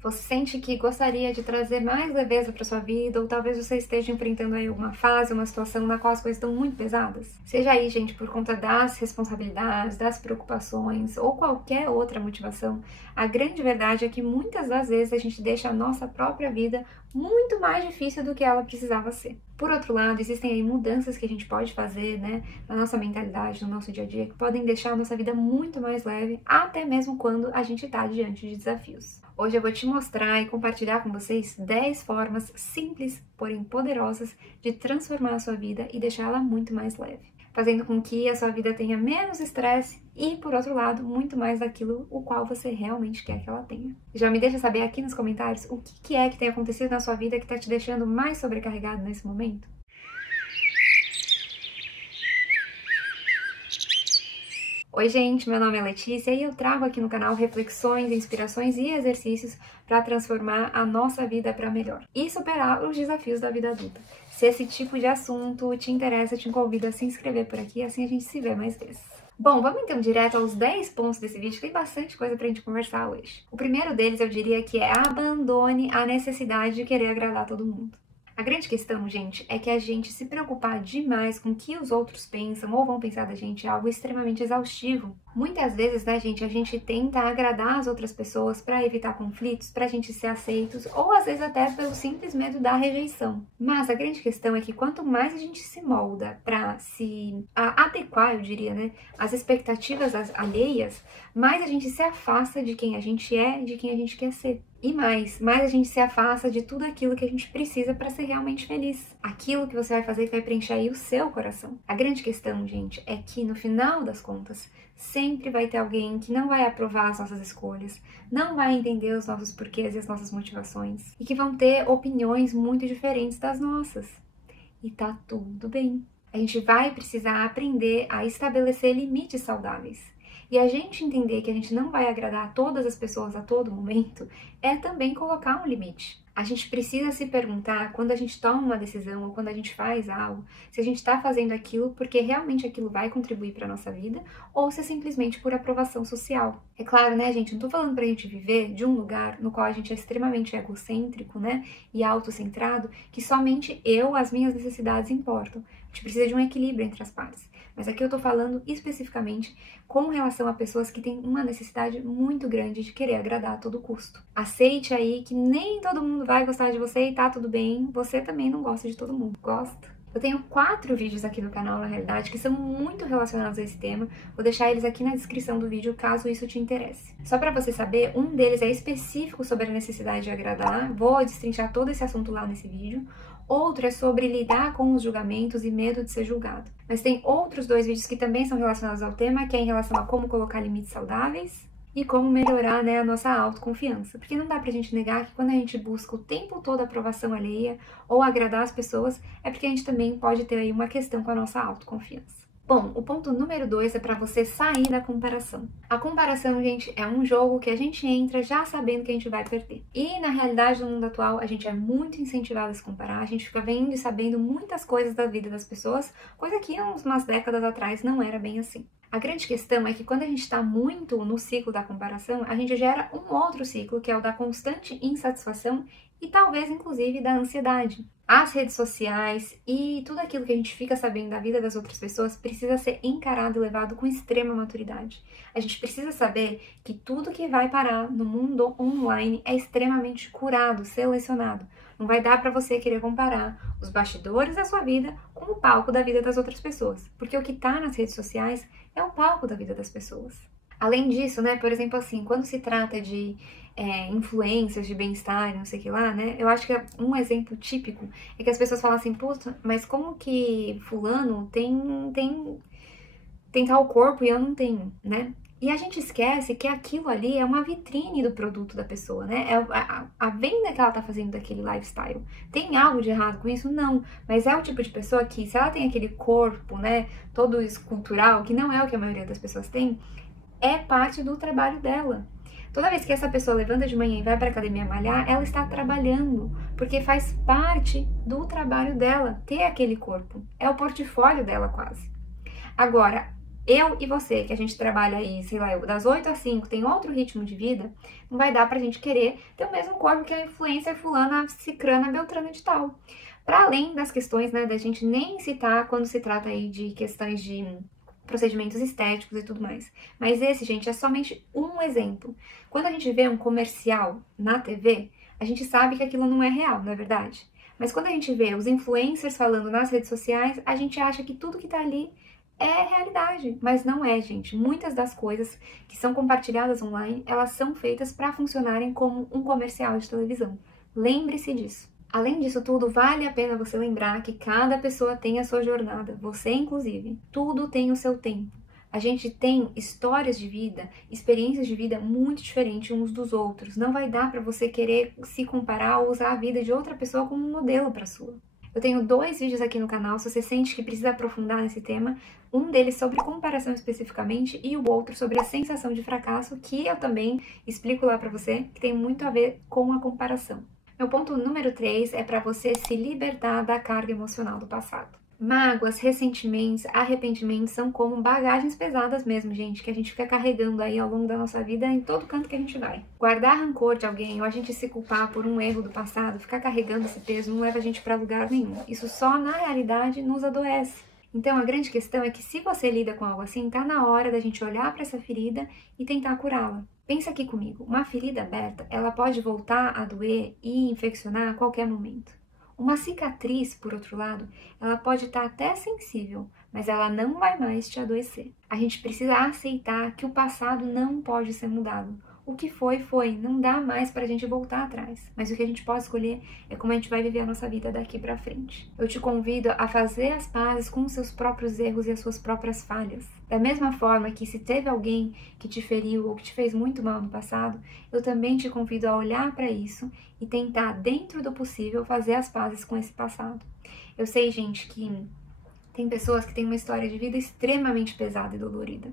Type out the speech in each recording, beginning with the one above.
Você sente que gostaria de trazer mais leveza para sua vida, ou talvez você esteja enfrentando aí alguma fase, uma situação na qual as coisas estão muito pesadas? Seja aí, gente, por conta das responsabilidades, das preocupações ou qualquer outra motivação, a grande verdade é que muitas das vezes a gente deixa a nossa própria vida muito mais difícil do que ela precisava ser. Por outro lado, existem aí mudanças que a gente pode fazer, né, na nossa mentalidade, no nosso dia a dia, que podem deixar a nossa vida muito mais leve, até mesmo quando a gente está diante de desafios. Hoje eu vou te mostrar e compartilhar com vocês 10 formas simples, porém poderosas, de transformar a sua vida e deixá-la muito mais leve, fazendo com que a sua vida tenha menos estresse e, por outro lado, muito mais daquilo o qual você realmente quer que ela tenha. Já me deixa saber aqui nos comentários o que é que tem acontecido na sua vida que está te deixando mais sobrecarregado nesse momento? Oi gente, meu nome é Letícia e eu trago aqui no canal reflexões, inspirações e exercícios para transformar a nossa vida para melhor e superar os desafios da vida adulta. Se esse tipo de assunto te interessa, eu te convido a se inscrever por aqui, assim a gente se vê mais vezes. Bom, vamos então direto aos 10 pontos desse vídeo, tem bastante coisa pra gente conversar hoje. O primeiro deles eu diria que é abandone a necessidade de querer agradar todo mundo. A grande questão, gente, é que a gente se preocupar demais com o que os outros pensam ou vão pensar da gente é algo extremamente exaustivo. Muitas vezes, né, gente, a gente tenta agradar as outras pessoas para evitar conflitos, pra gente ser aceitos, ou às vezes até pelo simples medo da rejeição. Mas a grande questão é que quanto mais a gente se molda para se adequar, eu diria, né, às expectativas alheias, mais a gente se afasta de quem a gente é, de quem a gente quer ser. E mais a gente se afasta de tudo aquilo que a gente precisa para ser realmente feliz. Aquilo que você vai fazer que vai preencher aí o seu coração. A grande questão, gente, é que no final das contas, sempre vai ter alguém que não vai aprovar as nossas escolhas, não vai entender os nossos porquês e as nossas motivações, e que vão ter opiniões muito diferentes das nossas. E tá tudo bem. A gente vai precisar aprender a estabelecer limites saudáveis. E a gente entender que a gente não vai agradar todas as pessoas a todo momento é também colocar um limite. A gente precisa se perguntar, quando a gente toma uma decisão ou quando a gente faz algo, se a gente está fazendo aquilo porque realmente aquilo vai contribuir para a nossa vida ou se é simplesmente por aprovação social. É claro, né, gente, não tô falando pra gente viver de um lugar no qual a gente é extremamente egocêntrico, né, e autocentrado, que somente eu, as minhas necessidades importam. A gente precisa de um equilíbrio entre as partes. Mas aqui eu tô falando especificamente com relação a pessoas que têm uma necessidade muito grande de querer agradar a todo custo. Aceite aí que nem todo mundo vai gostar de você e tá tudo bem, você também não gosta de todo mundo, gosta? Eu tenho 4 vídeos aqui no canal, na realidade, que são muito relacionados a esse tema. Vou deixar eles aqui na descrição do vídeo, caso isso te interesse. Só para você saber, um deles é específico sobre a necessidade de agradar. Vou destrinchar todo esse assunto lá nesse vídeo. Outro é sobre lidar com os julgamentos e medo de ser julgado. Mas tem outros 2 vídeos que também são relacionados ao tema, que é em relação a como colocar limites saudáveis e como melhorar, né, a nossa autoconfiança. Porque não dá pra gente negar que quando a gente busca o tempo todo a aprovação alheia ou agradar as pessoas, é porque a gente também pode ter aí uma questão com a nossa autoconfiança. Bom, o ponto número 2 é para você sair da comparação. A comparação, gente, é um jogo que a gente entra já sabendo que a gente vai perder. E na realidade, no mundo atual, a gente é muito incentivado a se comparar, a gente fica vendo e sabendo muitas coisas da vida das pessoas, coisa que umas décadas atrás não era bem assim. A grande questão é que quando a gente está muito no ciclo da comparação, a gente gera um outro ciclo, que é o da constante insatisfação e talvez, inclusive, da ansiedade. As redes sociais e tudo aquilo que a gente fica sabendo da vida das outras pessoas precisa ser encarado e levado com extrema maturidade. A gente precisa saber que tudo que vai parar no mundo online é extremamente curado, selecionado. Não vai dar para você querer comparar os bastidores da sua vida com o palco da vida das outras pessoas, porque o que está nas redes sociais é o palco da vida das pessoas. Além disso, né, por exemplo, assim, quando se trata de influências de bem-estar, não sei o que lá, né, eu acho que um exemplo típico é que as pessoas falam assim, puta, mas como que fulano tem tal corpo e eu não tenho, né? E a gente esquece que aquilo ali é uma vitrine do produto da pessoa, né? É a venda que ela tá fazendo daquele lifestyle. Tem algo de errado com isso? Não. Mas é o tipo de pessoa que, se ela tem aquele corpo, né, todo escultural, que não é o que a maioria das pessoas tem, é parte do trabalho dela. Toda vez que essa pessoa levanta de manhã e vai para a academia malhar, ela está trabalhando, porque faz parte do trabalho dela ter aquele corpo. É o portfólio dela quase. Agora, eu e você, que a gente trabalha aí, sei lá, das 8 às 5, tem outro ritmo de vida, não vai dar pra gente querer ter o mesmo corpo que a influencer fulana, cicrana, beltrana de tal. Para além das questões, né, da gente nem citar quando se trata aí de questões de procedimentos estéticos e tudo mais. Mas esse, gente, é somente um exemplo. Quando a gente vê um comercial na TV, a gente sabe que aquilo não é real, não é verdade? Mas quando a gente vê os influencers falando nas redes sociais, a gente acha que tudo que tá ali é realidade, mas não é, gente. Muitas das coisas que são compartilhadas online, elas são feitas para funcionarem como um comercial de televisão. Lembre-se disso. Além disso tudo, vale a pena você lembrar que cada pessoa tem a sua jornada, você inclusive. Tudo tem o seu tempo. A gente tem histórias de vida, experiências de vida muito diferentes uns dos outros. Não vai dar para você querer se comparar ou usar a vida de outra pessoa como um modelo para sua. Eu tenho 2 vídeos aqui no canal, se você sente que precisa aprofundar nesse tema, um deles sobre comparação especificamente e o outro sobre a sensação de fracasso, que eu também explico lá pra você, que tem muito a ver com a comparação. Meu ponto número 3 é para você se libertar da carga emocional do passado. Mágoas, ressentimentos, arrependimentos são como bagagens pesadas mesmo, gente, que a gente fica carregando aí ao longo da nossa vida em todo canto que a gente vai. Guardar rancor de alguém ou a gente se culpar por um erro do passado, ficar carregando esse peso não leva a gente para lugar nenhum. Isso só, na realidade, nos adoece. Então, a grande questão é que se você lida com algo assim, tá na hora da gente olhar para essa ferida e tentar curá-la. Pensa aqui comigo, uma ferida aberta, ela pode voltar a doer e infeccionar a qualquer momento. Uma cicatriz, por outro lado, ela pode estar até sensível, mas ela não vai mais te adoecer. A gente precisa aceitar que o passado não pode ser mudado. O que foi, foi. Não dá mais pra gente voltar atrás. Mas o que a gente pode escolher é como a gente vai viver a nossa vida daqui pra frente. Eu te convido a fazer as pazes com os seus próprios erros e as suas próprias falhas. Da mesma forma que se teve alguém que te feriu ou que te fez muito mal no passado, eu também te convido a olhar para isso e tentar, dentro do possível, fazer as pazes com esse passado. Eu sei, gente, que tem pessoas que têm uma história de vida extremamente pesada e dolorida.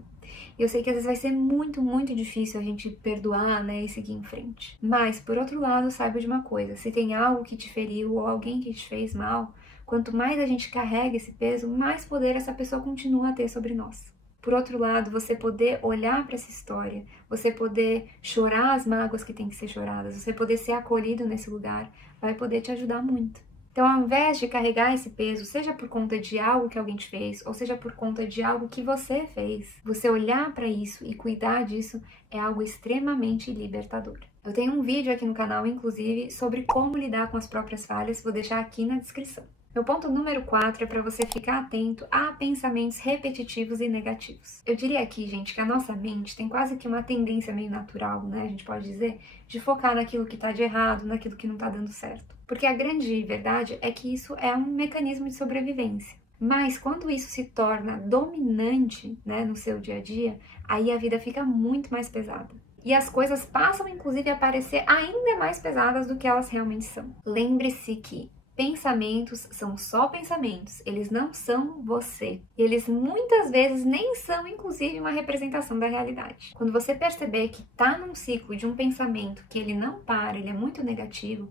E eu sei que às vezes vai ser muito, muito difícil a gente perdoar, né, e seguir em frente. Mas, por outro lado, saiba de uma coisa, se tem algo que te feriu ou alguém que te fez mal, quanto mais a gente carrega esse peso, mais poder essa pessoa continua a ter sobre nós. Por outro lado, você poder olhar para essa história, você poder chorar as mágoas que tem que ser choradas, você poder ser acolhido nesse lugar, vai poder te ajudar muito. Então, ao invés de carregar esse peso, seja por conta de algo que alguém te fez, ou seja por conta de algo que você fez, você olhar para isso e cuidar disso é algo extremamente libertador. Eu tenho um vídeo aqui no canal, inclusive, sobre como lidar com as próprias falhas, vou deixar aqui na descrição. Meu ponto número 4 é para você ficar atento a pensamentos repetitivos e negativos. Eu diria aqui, gente, que a nossa mente tem quase que uma tendência meio natural, né, a gente pode dizer, de focar naquilo que tá de errado, naquilo que não tá dando certo. Porque a grande verdade é que isso é um mecanismo de sobrevivência. Mas quando isso se torna dominante, né, no seu dia a dia, aí a vida fica muito mais pesada. E as coisas passam, inclusive, a parecer ainda mais pesadas do que elas realmente são. Lembre-se que pensamentos são só pensamentos, eles não são você. E eles muitas vezes nem são, inclusive, uma representação da realidade. Quando você perceber que tá num ciclo de um pensamento que ele não para, ele é muito negativo,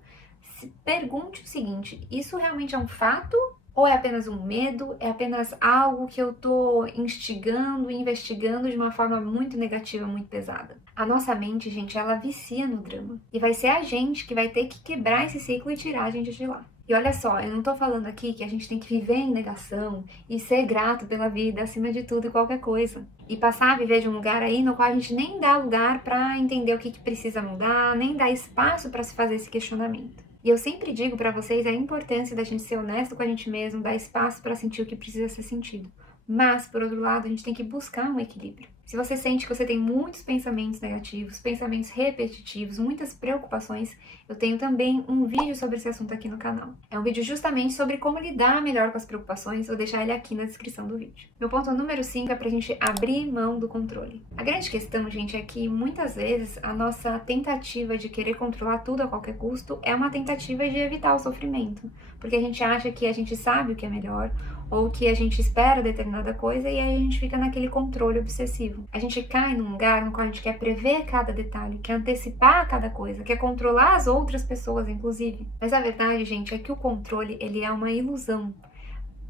se pergunte o seguinte, isso realmente é um fato? Ou é apenas um medo? É apenas algo que eu tô instigando e investigando de uma forma muito negativa, muito pesada? A nossa mente, gente, ela vicia no drama. E vai ser a gente que vai ter que quebrar esse ciclo e tirar a gente de lá. E olha só, eu não tô falando aqui que a gente tem que viver em negação e ser grato pela vida acima de tudo e qualquer coisa. E passar a viver de um lugar aí no qual a gente nem dá lugar pra entender o que precisa mudar, nem dá espaço pra se fazer esse questionamento. E eu sempre digo pra vocês a importância da gente ser honesto com a gente mesmo, dar espaço pra sentir o que precisa ser sentido. Mas, por outro lado, a gente tem que buscar um equilíbrio. Se você sente que você tem muitos pensamentos negativos, pensamentos repetitivos, muitas preocupações, eu tenho também um vídeo sobre esse assunto aqui no canal. É um vídeo justamente sobre como lidar melhor com as preocupações, vou deixar ele aqui na descrição do vídeo. Meu ponto número 5 é pra gente abrir mão do controle. A grande questão, gente, é que muitas vezes a nossa tentativa de querer controlar tudo a qualquer custo é uma tentativa de evitar o sofrimento, porque a gente acha que a gente sabe o que é melhor, ou que a gente espera determinada coisa e aí a gente fica naquele controle obsessivo. A gente cai num lugar no qual a gente quer prever cada detalhe, quer antecipar cada coisa, quer controlar as outras pessoas, inclusive. Mas a verdade, gente, é que o controle, ele é uma ilusão.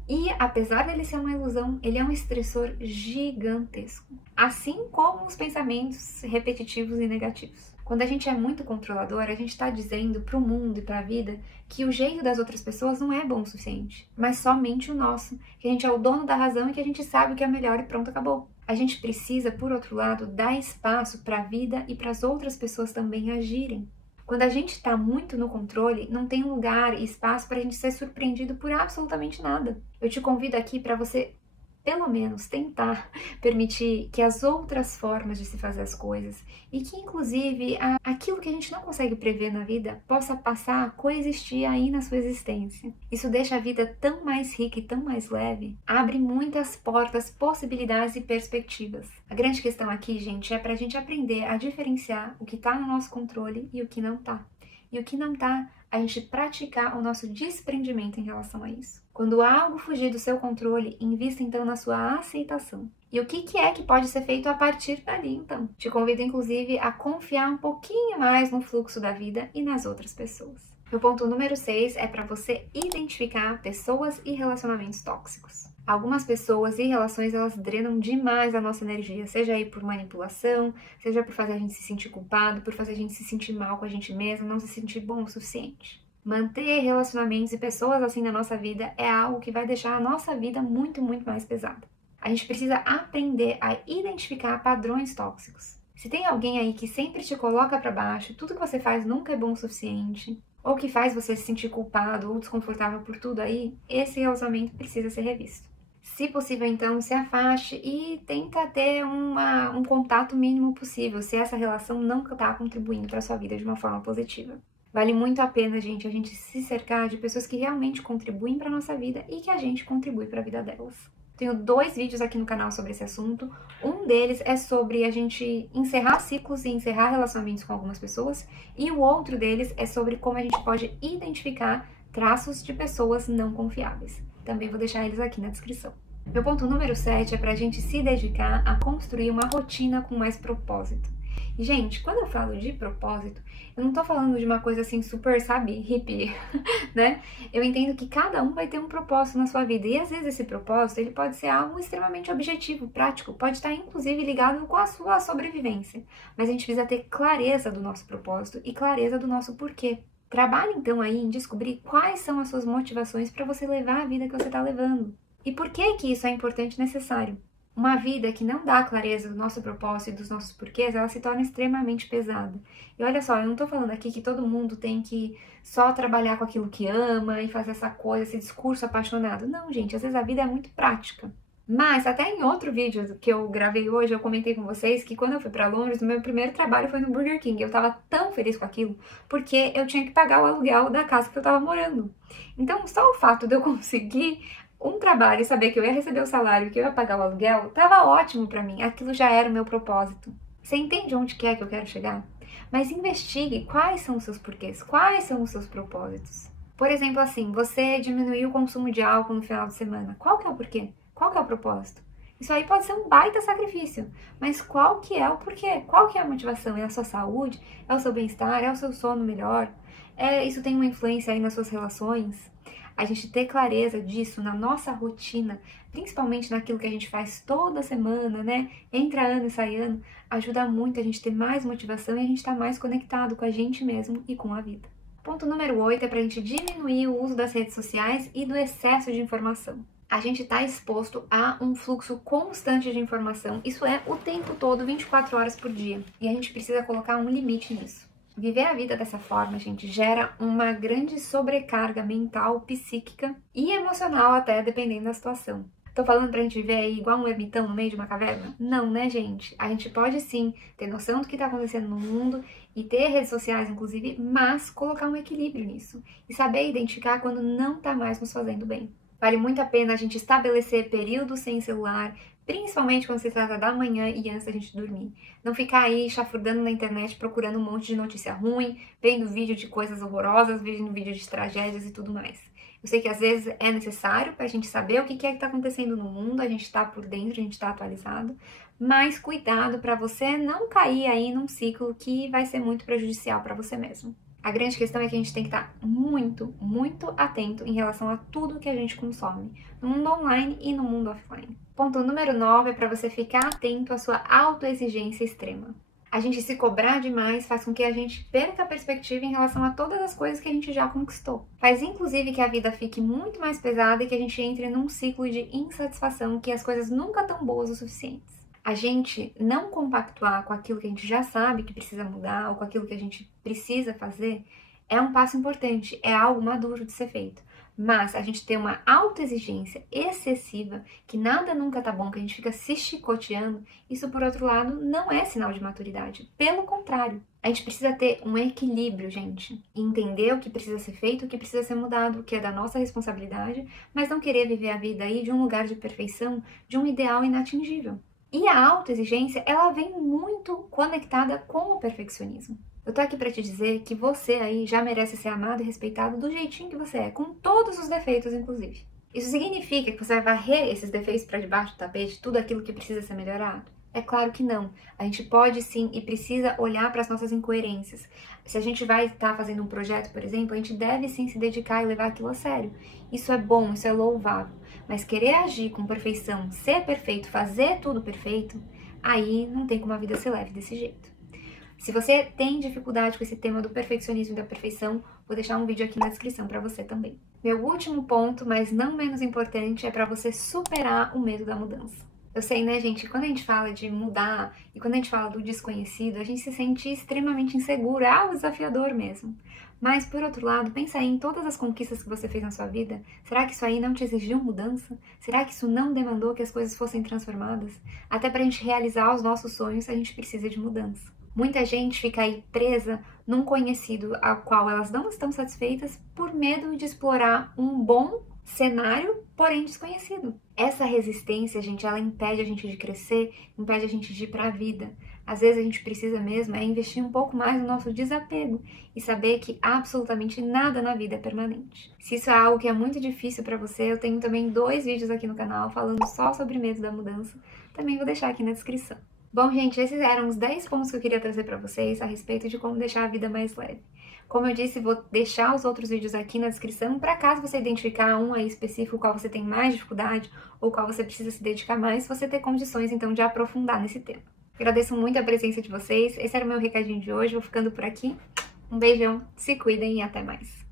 E apesar dele ser uma ilusão, ele é um estressor gigantesco. Assim como os pensamentos repetitivos e negativos. Quando a gente é muito controlador, a gente está dizendo para o mundo e para a vida que o jeito das outras pessoas não é bom o suficiente, mas somente o nosso, que a gente é o dono da razão e que a gente sabe o que é melhor e pronto, acabou. A gente precisa, por outro lado, dar espaço para a vida e para as outras pessoas também agirem. Quando a gente está muito no controle, não tem lugar e espaço para a gente ser surpreendido por absolutamente nada. Eu te convido aqui para você, pelo menos, tentar permitir que as outras formas de se fazer as coisas e que, inclusive, aquilo que a gente não consegue prever na vida possa passar a coexistir aí na sua existência. Isso deixa a vida tão mais rica e tão mais leve, abre muitas portas, possibilidades e perspectivas. A grande questão aqui, gente, é para a gente aprender a diferenciar o que está no nosso controle e o que não está. E o que não está, a gente praticar o nosso desprendimento em relação a isso. Quando algo fugir do seu controle, invista então na sua aceitação. E o que é que pode ser feito a partir dali, então? Te convido, inclusive, a confiar um pouquinho mais no fluxo da vida e nas outras pessoas. O ponto número 6 é para você identificar pessoas e relacionamentos tóxicos. Algumas pessoas e relações, elas drenam demais a nossa energia, seja aí por manipulação, seja por fazer a gente se sentir culpado, por fazer a gente se sentir mal com a gente mesmo, não se sentir bom o suficiente. Manter relacionamentos e pessoas assim na nossa vida é algo que vai deixar a nossa vida muito, muito mais pesada. A gente precisa aprender a identificar padrões tóxicos. Se tem alguém aí que sempre te coloca para baixo, tudo que você faz nunca é bom o suficiente, ou que faz você se sentir culpado ou desconfortável por tudo aí, esse relacionamento precisa ser revisto. Se possível, então, se afaste e tenta ter um contato mínimo possível, se essa relação não está contribuindo para a sua vida de uma forma positiva. Vale muito a pena, gente, a gente se cercar de pessoas que realmente contribuem para a nossa vida e que a gente contribui para a vida delas. Tenho 2 vídeos aqui no canal sobre esse assunto. Um deles é sobre a gente encerrar ciclos e encerrar relacionamentos com algumas pessoas. E o outro deles é sobre como a gente pode identificar traços de pessoas não confiáveis. Também vou deixar eles aqui na descrição. Meu ponto número 7 é para a gente se dedicar a construir uma rotina com mais propósito. E, gente, quando eu falo de propósito, eu não tô falando de uma coisa assim super, sabe, hippie, né? Eu entendo que cada um vai ter um propósito na sua vida. E às vezes esse propósito, ele pode ser algo extremamente objetivo, prático, pode estar inclusive ligado com a sua sobrevivência. Mas a gente precisa ter clareza do nosso propósito e clareza do nosso porquê. Trabalhe então aí em descobrir quais são as suas motivações para você levar a vida que você está levando. E por que isso é importante e necessário? Uma vida que não dá clareza do nosso propósito e dos nossos porquês, ela se torna extremamente pesada. E olha só, eu não tô falando aqui que todo mundo tem que só trabalhar com aquilo que ama e fazer essa coisa, esse discurso apaixonado. Não, gente, às vezes a vida é muito prática. Mas até em outro vídeo que eu gravei hoje, eu comentei com vocês que quando eu fui pra Londres, o meu primeiro trabalho foi no Burger King. Eu tava tão feliz com aquilo, porque eu tinha que pagar o aluguel da casa que eu tava morando. Então, só o fato de eu conseguir um trabalho e saber que eu ia receber o salário, que eu ia pagar o aluguel, tava ótimo pra mim. Aquilo já era o meu propósito. Você entende onde que é que eu quero chegar? Mas investigue quais são os seus porquês, quais são os seus propósitos. Por exemplo, assim, você diminuiu o consumo de álcool no final de semana. Qual que é o porquê? Qual que é o propósito? Isso aí pode ser um baita sacrifício, mas qual que é o porquê? Qual que é a motivação? É a sua saúde? É o seu bem-estar? É o seu sono melhor? Isso tem uma influência aí nas suas relações? A gente ter clareza disso na nossa rotina, principalmente naquilo que a gente faz toda semana, né? Entra ano e sai ano, ajuda muito a gente ter mais motivação e a gente estar mais conectado com a gente mesmo e com a vida. Ponto número 8 é para a gente diminuir o uso das redes sociais e do excesso de informação. A gente está exposto a um fluxo constante de informação, isso é o tempo todo, 24 horas por dia, e a gente precisa colocar um limite nisso. Viver a vida dessa forma, gente, gera uma grande sobrecarga mental, psíquica e emocional até, dependendo da situação. Tô falando pra gente viver aí igual um ermitão no meio de uma caverna? Não, né, gente? A gente pode sim ter noção do que tá acontecendo no mundo e ter redes sociais, inclusive, mas colocar um equilíbrio nisso e saber identificar quando não tá mais nos fazendo bem. Vale muito a pena a gente estabelecer períodos sem celular, principalmente quando se trata da manhã e antes da gente dormir. Não ficar aí chafurdando na internet procurando um monte de notícia ruim, vendo vídeo de coisas horrorosas, vendo vídeo de tragédias e tudo mais. Eu sei que às vezes é necessário para a gente saber o que é que está acontecendo no mundo, a gente está por dentro, a gente está atualizado, mas cuidado para você não cair aí num ciclo que vai ser muito prejudicial para você mesmo. A grande questão é que a gente tem que estar muito, muito atento em relação a tudo que a gente consome, no mundo online e no mundo offline. Ponto número 9 é para você ficar atento à sua autoexigência extrema. A gente se cobrar demais faz com que a gente perca a perspectiva em relação a todas as coisas que a gente já conquistou. Faz inclusive que a vida fique muito mais pesada e que a gente entre num ciclo de insatisfação, que as coisas nunca estão boas o suficientes. A gente não compactuar com aquilo que a gente já sabe que precisa mudar ou com aquilo que a gente precisa fazer é um passo importante, é algo maduro de ser feito. Mas a gente ter uma autoexigência excessiva, que nada nunca tá bom, que a gente fica se chicoteando, isso, por outro lado, não é sinal de maturidade. Pelo contrário, a gente precisa ter um equilíbrio, gente. Entender o que precisa ser feito, o que precisa ser mudado, o que é da nossa responsabilidade, mas não querer viver a vida aí de um lugar de perfeição, de um ideal inatingível. E a autoexigência, ela vem muito conectada com o perfeccionismo. Eu tô aqui pra te dizer que você aí já merece ser amado e respeitado do jeitinho que você é, com todos os defeitos, inclusive. Isso significa que você vai varrer esses defeitos pra debaixo do tapete, tudo aquilo que precisa ser melhorado? É claro que não. A gente pode sim e precisa olhar para as nossas incoerências. Se a gente vai estar fazendo um projeto, por exemplo, a gente deve sim se dedicar e levar aquilo a sério. Isso é bom, isso é louvável. Mas querer agir com perfeição, ser perfeito, fazer tudo perfeito, aí não tem como a vida ser leve desse jeito. Se você tem dificuldade com esse tema do perfeccionismo e da perfeição, vou deixar um vídeo aqui na descrição para você também. Meu último ponto, mas não menos importante, é para você superar o medo da mudança. Eu sei, né, gente, quando a gente fala de mudar e quando a gente fala do desconhecido, a gente se sente extremamente inseguro, é algo desafiador mesmo. Mas, por outro lado, pensa aí em todas as conquistas que você fez na sua vida. Será que isso aí não te exigiu mudança? Será que isso não demandou que as coisas fossem transformadas? Até para a gente realizar os nossos sonhos, a gente precisa de mudança. Muita gente fica aí presa num conhecido ao qual elas não estão satisfeitas por medo de explorar um bom cenário, porém desconhecido. Essa resistência, gente, ela impede a gente de crescer, impede a gente de ir para a vida. Às vezes a gente precisa mesmo investir um pouco mais no nosso desapego e saber que absolutamente nada na vida é permanente. Se isso é algo que é muito difícil para você, eu tenho também 2 vídeos aqui no canal falando só sobre medo da mudança. Também vou deixar aqui na descrição. Bom, gente, esses eram os 10 pontos que eu queria trazer para vocês a respeito de como deixar a vida mais leve. Como eu disse, vou deixar os outros vídeos aqui na descrição para caso você identificar um aí específico qual você tem mais dificuldade ou qual você precisa se dedicar mais, você ter condições então de aprofundar nesse tema. Agradeço muito a presença de vocês, esse era o meu recadinho de hoje, vou ficando por aqui. Um beijão, se cuidem e até mais.